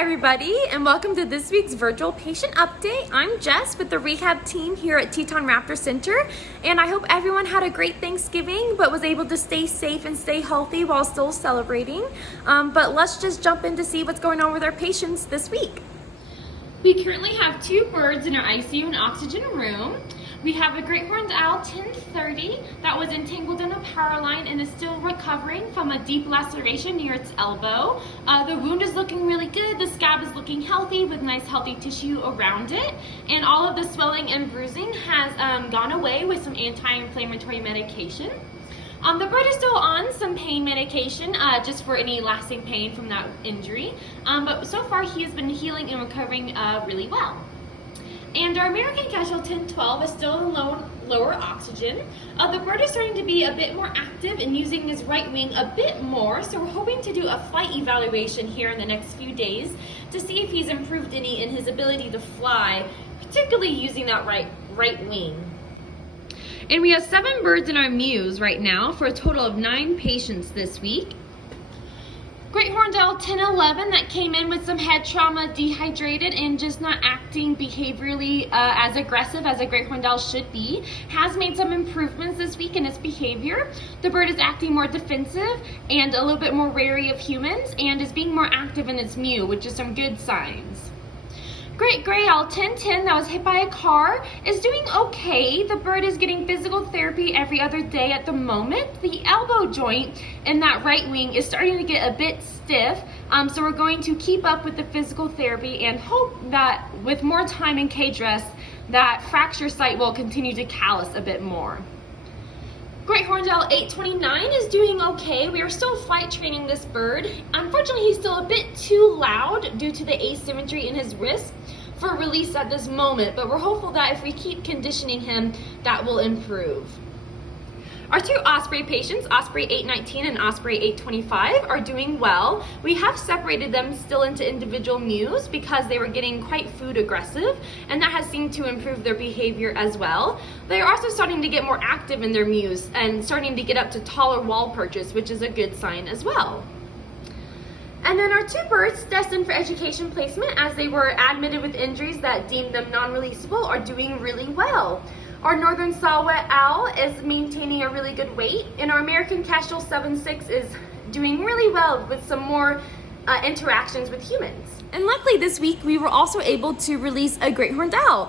everybody, and welcome to this week's virtual patient update. I'm Jess with the rehab team here at Teton Raptor Center, and I hope everyone had a great Thanksgiving but was able to stay safe and stay healthy while still celebrating. But let's just jump in to see what's going on with our patients this week. We currently have 2 birds in our ICU and oxygen room. We have a Greyhondel 1030 that was entangled in a power line and is still recovering from a deep laceration near its elbow. The wound is looking really good. The scab is looking healthy with nice healthy tissue around it. And all of the swelling and bruising has gone away with some anti-inflammatory medication. The bird is still on some pain medication just for any lasting pain from that injury. But so far he has been healing and recovering really well. And our American Casual 1012 is still in lower oxygen. The bird is starting to be a bit more active and using his right wing a bit more, so we're hoping to do a flight evaluation here in the next few days to see if he's improved any in his ability to fly, particularly using that right wing. And we have 7 birds in our Muse right now for a total of 9 patients this week. Great Horndell 1011 that came in with some head trauma, dehydrated, and just not acting behaviorally as aggressive as a Great Horndell should be, has made some improvements this week in its behavior. The bird is acting more defensive and a little bit more wary of humans and is being more active in its mew, which is some good signs. Great Greyhondel 1010 that was hit by a car is doing okay. The bird is getting physical therapy every other day at the moment. The elbow joint in that right wing is starting to get a bit stiff, so we're going to keep up with the physical therapy and hope that with more time in cage rest, that fracture site will continue to callus a bit more. Great Horndell 829 is doing okay. We are still flight training this bird. Unfortunately, he's still a bit too loud due to the asymmetry in his wrist for release at this moment, but we're hopeful that if we keep conditioning him, that will improve. Our 2 Osprey patients, Osprey 819 and Osprey 825, are doing well. We have separated them still into individual mews because they were getting quite food aggressive, and that has seemed to improve their behavior as well. They are also starting to get more active in their mews and starting to get up to taller wall perches, which is a good sign as well. And then our 2 birds destined for education placement as they were admitted with injuries that deemed them non-releasable are doing really well. Our Northern Saw-Whet Owl is maintaining a really good weight, and our American Casual 76 is doing really well with some more interactions with humans. And luckily this week we were also able to release a Great Horndell.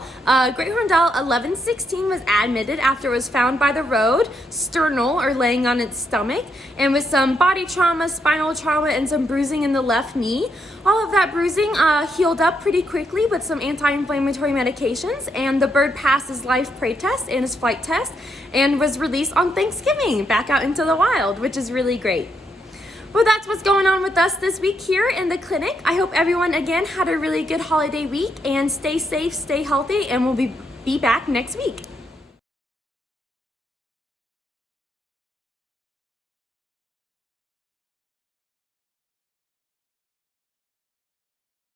Great Horndell 1116 was admitted after it was found by the road, sternal or laying on its stomach, and with some body trauma, spinal trauma, and some bruising in the left knee. All of that bruising healed up pretty quickly with some anti-inflammatory medications, and the bird passed his life prey test and his flight test and was released on Thanksgiving back out into the wild, which is really great. Well, that's what's going on with us this week here in the clinic. I hope everyone again had a really good holiday week, and stay safe, stay healthy, and we'll be back next week.